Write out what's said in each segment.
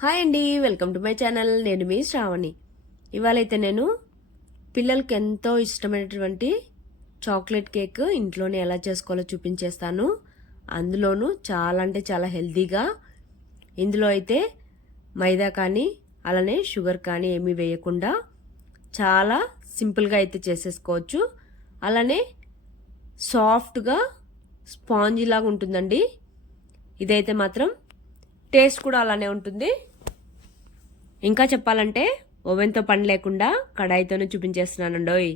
Hi అండి welcome to my channel. నేను మీ శ్రావణి. ఇవాళైతే నేను పిల్లలకి ఎంతో ఇష్టమైనటువంటి చాక్లెట్ కేక్ ఇంట్లోనే ఎలా చేసుకోవాలో చూపించేస్తాను. అందులోనూ చాలా అంటే చాలా హెల్తీగా. ఇందులో అయితే మైదా కానీ అలానే షుగర్ కానీ ఏమీ వేయకుండా చాలా సింపుల్గా అయితే చేసేసుకోవచ్చు. అలానే సాఫ్ట్గా స్పాంజీ లాగా ఉంటుందండి. ఇదైతే మాత్రం టేస్ట్ కూడా అలానే ఉంటుంది. ఇంకా చెప్పాలంటే ఓవెన్తో పని లేకుండా కడాయితోనే చూపించేస్తున్నానండోయ్.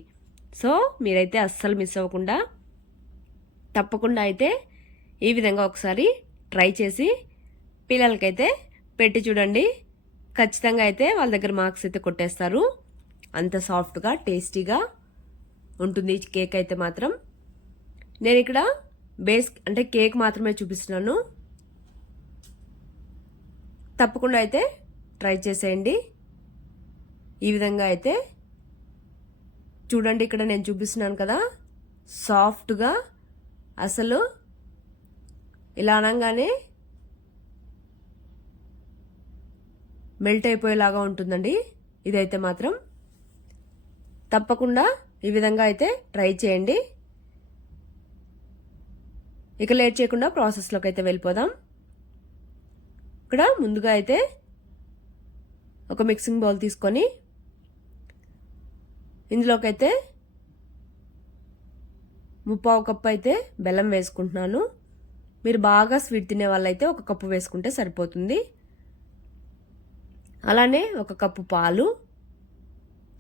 సో మీరైతే అస్సలు మిస్ అవ్వకుండా తప్పకుండా అయితే ఈ విధంగా ఒకసారి ట్రై చేసి పిల్లలకైతే పెట్టి చూడండి. ఖచ్చితంగా అయితే వాళ్ళ దగ్గర మార్క్స్ అయితే కొట్టేస్తారు. అంత సాఫ్ట్గా టేస్టీగా ఉంటుంది కేక్ అయితే మాత్రం. నేను ఇక్కడ బేస్ అంటే కేక్ మాత్రమే చూపిస్తున్నాను. తప్పకుండా అయితే ట్రై చేసేయండి. ఈ విధంగా అయితే చూడండి ఇక్కడ నేను చూపిస్తున్నాను కదా సాఫ్ట్గా అసలు ఇలా అనగానే మెల్ట్ అయిపోయేలాగా ఉంటుందండి. ఇదైతే మాత్రం తప్పకుండా ఈ విధంగా అయితే ట్రై చేయండి. ఇక లేట్ చేయకుండా ప్రాసెస్లోకి అయితే వెళ్ళిపోదాం. ఇక్కడ ముందుగా అయితే ఒక మిక్సింగ్ బౌల్ తీసుకొని ఇందులోకైతే ముప్పావు కప్పు అయితే బెల్లం వేసుకుంటున్నాను. మీరు బాగా స్వీట్ తినే వాళ్ళైతే ఒక కప్పు వేసుకుంటే సరిపోతుంది. అలానే ఒక కప్పు పాలు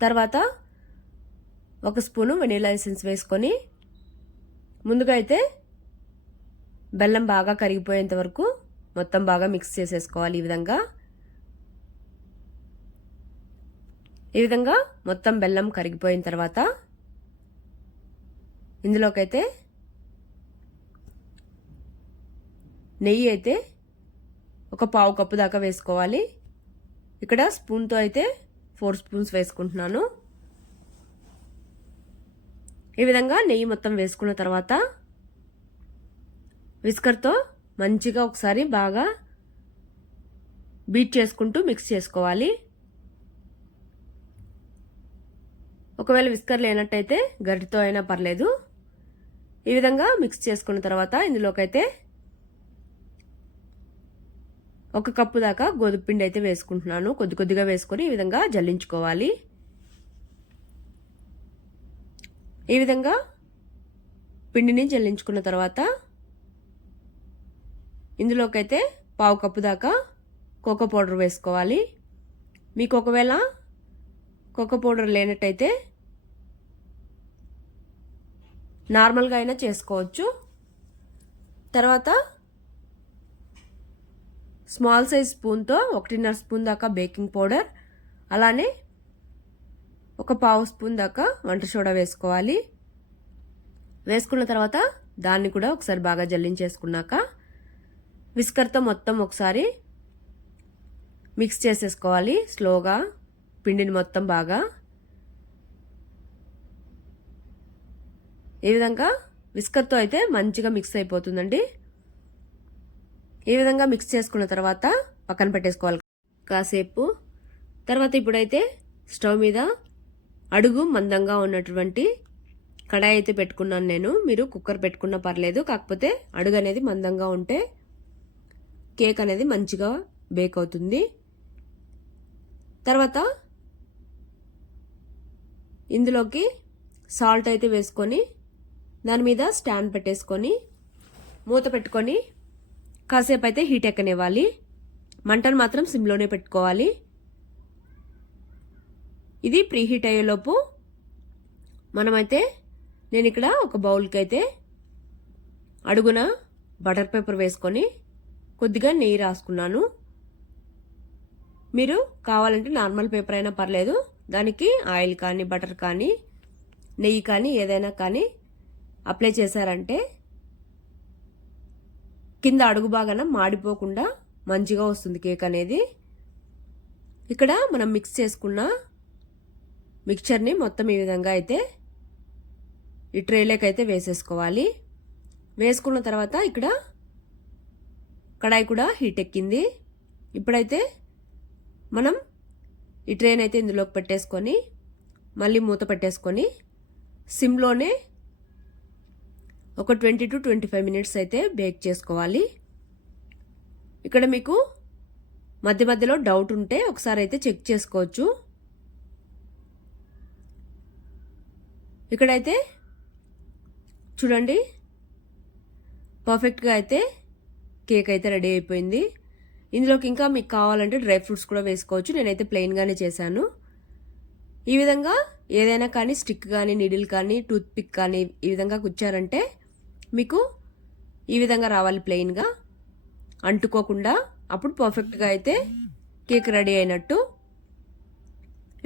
తర్వాత ఒక స్పూను వెనీలా ఎసెన్స్ వేసుకొని ముందుగా అయితే బెల్లం బాగా కరిగిపోయేంత వరకు మొత్తం బాగా మిక్స్ చేసేసుకోవాలి ఈ విధంగా. ఈ విధంగా మొత్తం బెల్లం కరిగిపోయిన తర్వాత ఇందులోకైతే నెయ్యి అయితే ఒక పావు కప్పు దాకా వేసుకోవాలి. ఇక్కడ స్పూన్తో అయితే ఫోర్ స్పూన్స్ వేసుకుంటున్నాను. ఈ విధంగా నెయ్యి మొత్తం వేసుకున్న తర్వాత విస్కర్తో మంచిగా ఒకసారి బాగా బీట్ చేసుకుంటూ మిక్స్ చేసుకోవాలి. ఒకవేళ విస్కర్ లేనట్టయితే గరిటితో అయినా పర్లేదు. ఈ విధంగా మిక్స్ చేసుకున్న తర్వాత ఇందులోకైతే ఒక కప్పు దాకా గోధుమ పిండి అయితే వేసుకుంటున్నాను. కొద్ది కొద్దిగా వేసుకొని ఈ విధంగా జల్లించుకోవాలి. ఈ విధంగా పిండిని జల్లించుకున్న తర్వాత ఇందులోకైతే పావు కప్పు దాకా కోకో పౌడర్ వేసుకోవాలి. మీకు ఒకవేళ కోకో పౌడర్ లేనట్టయితే నార్మల్గా అయినా చేసుకోవచ్చు. తర్వాత స్మాల్ సైజ్ స్పూన్తో ఒకటిన్నర స్పూన్ దాకా బేకింగ్ పౌడర్ అలానే ఒక పావు స్పూన్ దాకా వంట సోడా వేసుకోవాలి. వేసుకున్న తర్వాత దాన్ని కూడా ఒకసారి బాగా జల్లించేసుకున్నాక విస్కర్తో మొత్తం ఒకసారి మిక్స్ చేసేసుకోవాలి స్లోగా పిండిని మొత్తం బాగా. ఈ విధంగా? విస్కర్తో అయితే మంచిగా మిక్స్ అయిపోతుందండి. ఈ విధంగా మిక్స్ చేసుకున్న తర్వాత పక్కన పెట్టేసుకోవాలి. కాసేపు. తర్వాత ఇప్పుడైతే స్టవ్ మీద అడుగు మందంగా ఉన్నటువంటి కడాయి అయితే పెట్టుకున్నాను నేను. మీరు కుక్కర్ పెట్టుకున్నా పర్లేదు కాకపోతే అడుగు అనేది మందంగా ఉంటే కేక్ అనేది మంచిగా బేక్ అవుతుంది. తర్వాత ఇందులోకి సాల్ట్ అయితే వేసుకొని దాని మీద స్టాండ్ పెట్టేసుకొని మూత పెట్టుకొని కాసేపు అయితే హీట్ ఎక్కనివ్వాలి. మంటను మాత్రం సిమ్లోనే పెట్టుకోవాలి. ఇది ప్రీ హీట్ అయ్యేలోపు మనమైతే నేను ఇక్కడ ఒక బౌల్కి అయితే అడుగున బటర్ పేపర్ వేసుకొని కొద్దిగా నెయ్యి రాసుకున్నాను. మీరు కావాలంటే నార్మల్ పేపర్ అయినా పర్లేదు. దానికి ఆయిల్ కానీ బటర్ కానీ నెయ్యి కానీ ఏదైనా కానీ అప్లై చేశారంటే కింద అడుగు భాగాన మాడిపోకుండా మంచిగా వస్తుంది కేక్ అనేది. ఇక్కడ మనం మిక్స్ చేసుకున్న మిక్చర్ని మొత్తం ఈ విధంగా అయితే ఈ ట్రేలోకి అయితే వేసేసుకోవాలి. వేసుకున్న తర్వాత ఇక్కడ కడాయి కూడా హీట్ ఎక్కింది. ఇప్పుడైతే మనం ఈ ట్రైన్ అయితే ఇందులోకి పెట్టేసుకొని మళ్ళీ మూత పెట్టేసుకొని సిమ్లోనే ఒక twenty two twenty five minutes అయితే బేక్ చేసుకోవాలి. ఇక్కడ మీకు మధ్య మధ్యలో డౌట్ ఉంటే ఒకసారి అయితే చెక్ చేసుకోవచ్చు. ఇక్కడైతే చూడండి పర్ఫెక్ట్గా అయితే కేక్ అయితే రెడీ అయిపోయింది. ఇందులోకి ఇంకా మీకు కావాలంటే డ్రై ఫ్రూట్స్ కూడా వేసుకోవచ్చు. నేనైతే ప్లెయిన్గానే చేశాను. ఈ విధంగా ఏదైనా కానీ స్టిక్ కానీ నీడిల్ కానీ టూత్ పిక్ కానీ ఈ విధంగా కుచ్చారంటే మీకు ఈ విధంగా రావాలి ప్లెయిన్గా అంటుకోకుండా అప్పుడు పర్ఫెక్ట్గా అయితే కేక్ రెడీ అయినట్టు.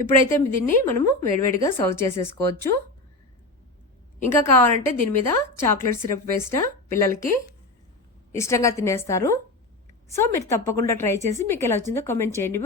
ఇప్పుడైతే దీన్ని మనము వేడివేడిగా సర్వ్ చేసేసుకోవచ్చు. ఇంకా కావాలంటే దీని మీద చాక్లెట్ సిరప్ వేసిన పిల్లలకి ఇష్టంగా తినేస్తారు. సో మీరు తప్పకుండా ట్రై చేసి మీకు ఎలా వచ్చిందో కామెంట్ చేయండి.